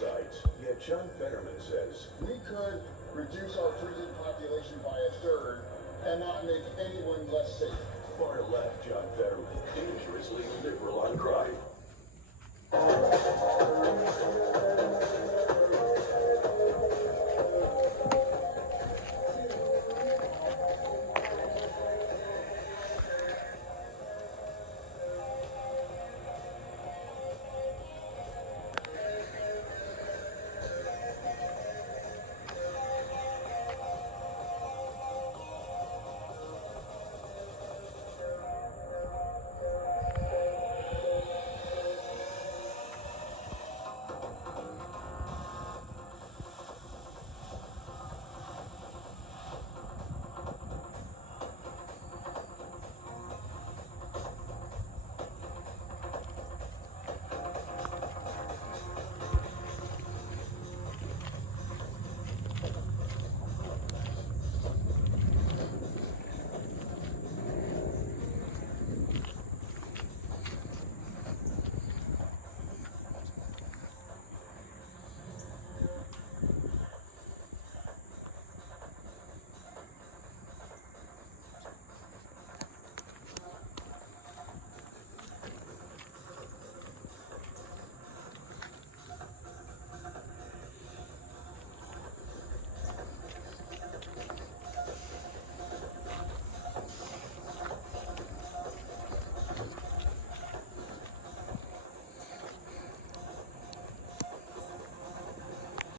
sites. Yet John Fetterman says we could reduce our prison population by a third and not make anyone less safe. far left John Fetterman, dangerously liberal on crime.